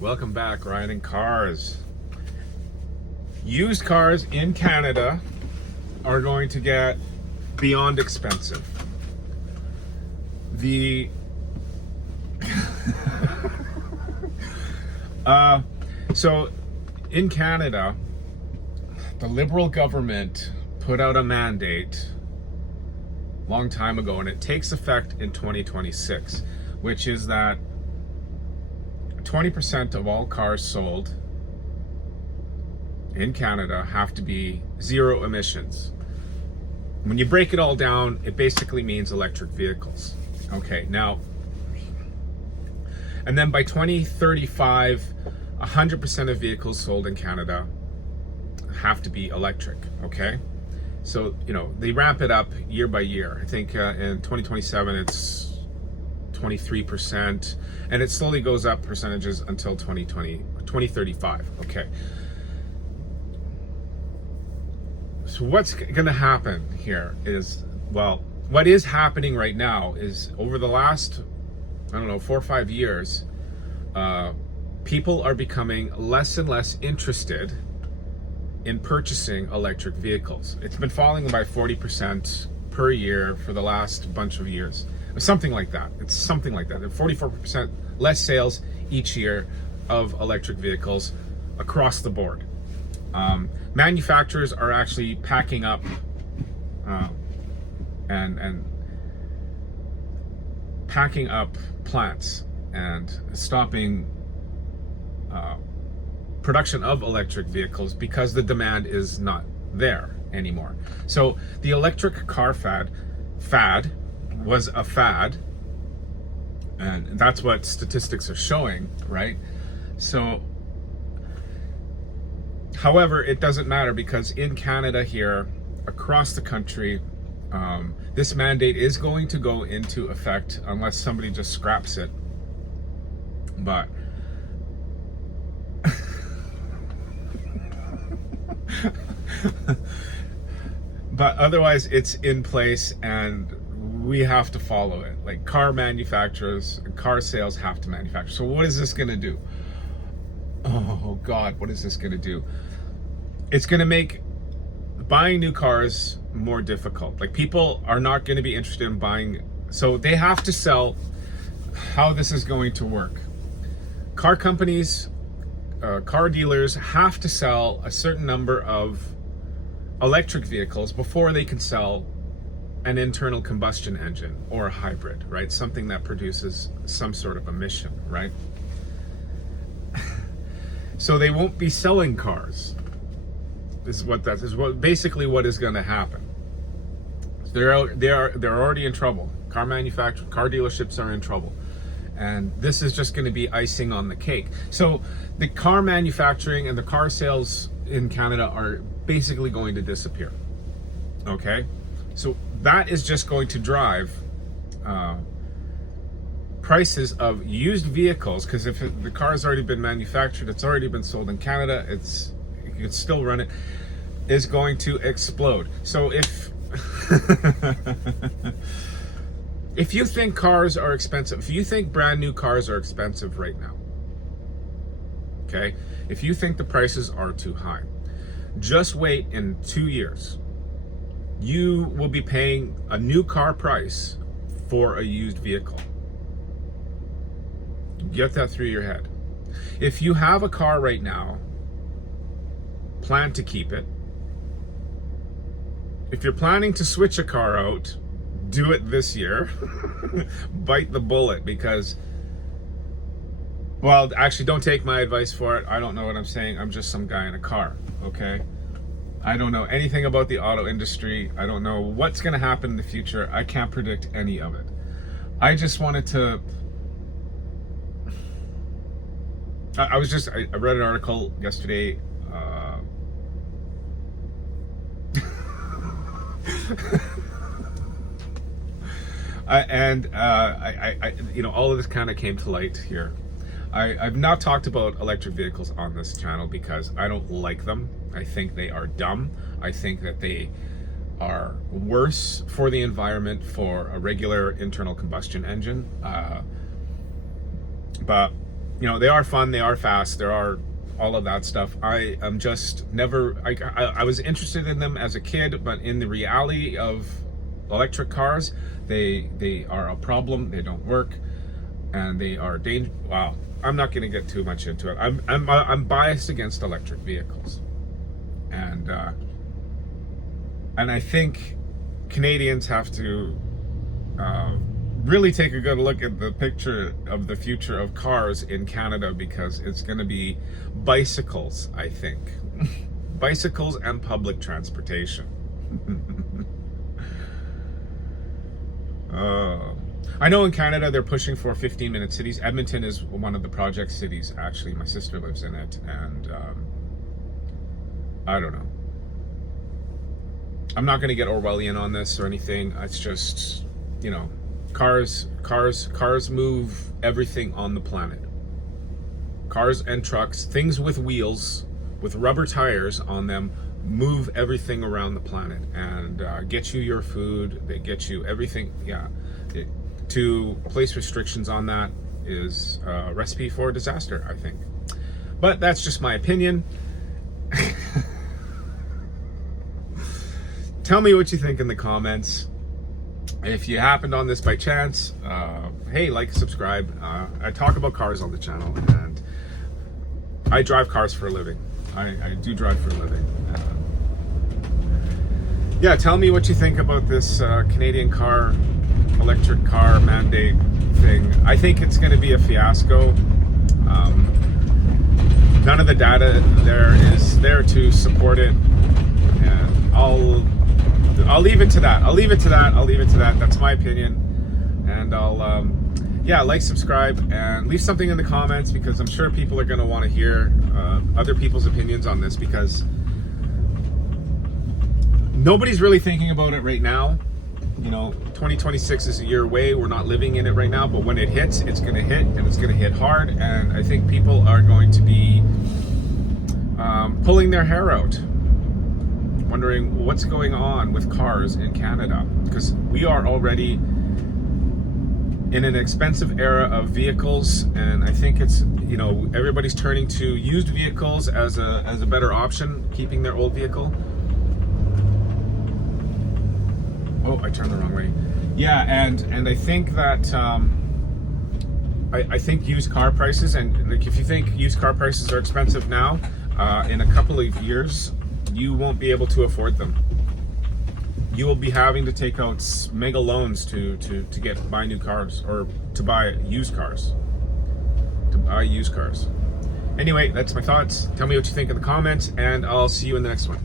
Welcome back, Riding Cars. Used cars in Canada are going to get beyond expensive. So in Canada, the Liberal government put out a mandate a long time ago, and it takes effect in 2026, which is that 20% of all cars sold in Canada have to be zero emissions. When you break it all down, it basically means electric vehicles. Okay, now, and then by 2035, 100% of vehicles sold in Canada have to be electric, okay? So, they ramp it up year by year. I think in 2027, it's 23%, and it slowly goes up percentages until 2035, okay? So what's going to happen here is, well, what is happening right now is over the last, 4 or 5 years, people are becoming less and less interested in purchasing electric vehicles. It's been falling by 40% per year for the last bunch of years. Something like that. It's something like that. 44% less sales each year of electric vehicles across the board. Manufacturers are actually packing up and packing up plants and stopping production of electric vehicles because the demand is not there anymore. So the electric car fad was a fad, and that's what statistics are showing, right? So however, it doesn't matter, because in Canada here, across the country, this mandate is going to go into effect unless somebody just scraps it. But otherwise it's in place, and we have to follow it. Like, car manufacturers, car sales have to manufacture. So what is this going to do? Oh God, what is this going to do? It's going to make buying new cars more difficult. Like, people are not going to be interested in buying. So they have to sell. How this is going to work? Car companies, car dealers have to sell a certain number of electric vehicles before they can sell an internal combustion engine or a hybrid, right? Something that produces some sort of emission, right? So they won't be selling cars. This is what basically what is going to happen. They're already in trouble. Car manufacturers, car dealerships are in trouble, and this is just going to be icing on the cake. So the car manufacturing and the car sales in Canada are basically going to disappear. Okay, so that is just going to drive prices of used vehicles, because if the car has already been manufactured, it's already been sold in Canada, you can still run it, is going to explode. So if if you think cars are expensive, if you think brand new cars are expensive right now, okay, if you think the prices are too high, just wait in 2 years. You will be paying a new car price for a used vehicle. Get that through your head. If you have a car right now, plan to keep it. If you're planning to switch a car out, do it this year. Bite the bullet, because, well, actually, don't take my advice for it. I don't know what I'm saying. I'm just some guy in a car, okay? I don't know anything about the auto industry. I don't know what's going to happen in the future. I can't predict any of it. I just wanted to... I read an article yesterday. All of this kind of came to light here. I've not talked about electric vehicles on this channel because I don't like them. I think they are dumb. I think that they are worse for the environment for a regular internal combustion engine. But you know, they are fun, they are fast, there are all of that stuff. I am just never, I was interested in them as a kid, but in the reality of electric cars, they are a problem, they don't work, and they are dangerous. Wow, I'm not going to get too much into it. I'm biased against electric vehicles, and I think Canadians have to really take a good look at the picture of the future of cars in Canada, because it's going to be bicycles, I think. Bicycles and public transportation. I know in Canada they're pushing for 15-minute cities. Edmonton is one of the project cities. Actually, my sister lives in it, and I don't know. I'm not going to get Orwellian on this or anything. It's just, you know, cars move everything on the planet. Cars and trucks, things with wheels, with rubber tires on them, move everything around the planet and get you your food. They get you everything. Yeah. To place restrictions on that is a recipe for disaster, I think. But that's just my opinion. Tell me what you think in the comments. If you happened on this by chance, hey, like, subscribe. I talk about cars on the channel, and I drive cars for a living. I do drive for a living. Yeah, tell me what you think about this Canadian electric car mandate thing. I think it's going to be a fiasco. None of the data there is there to support it. And I'll leave it to that. I'll leave it to that. That's my opinion. And I'll, yeah, like, subscribe, and leave something in the comments, because I'm sure people are going to want to hear other people's opinions on this, because nobody's really thinking about it right now. You know, 2026 is a year away. We're not living in it right now, but when it hits, it's going to hit, and it's going to hit hard. And I think people are going to be pulling their hair out, wondering what's going on with cars in Canada, because we are already in an expensive era of vehicles, and I think it's, you know, everybody's turning to used vehicles as a better option, keeping their old vehicle. Oh, I turned the wrong way. Yeah, and I think that I think used car prices, and like, if you think used car prices are expensive now, in a couple of years, you won't be able to afford them. You will be having to take out mega loans to buy new cars, or to buy used cars. Anyway, that's my thoughts. Tell me what you think in the comments, and I'll see you in the next one.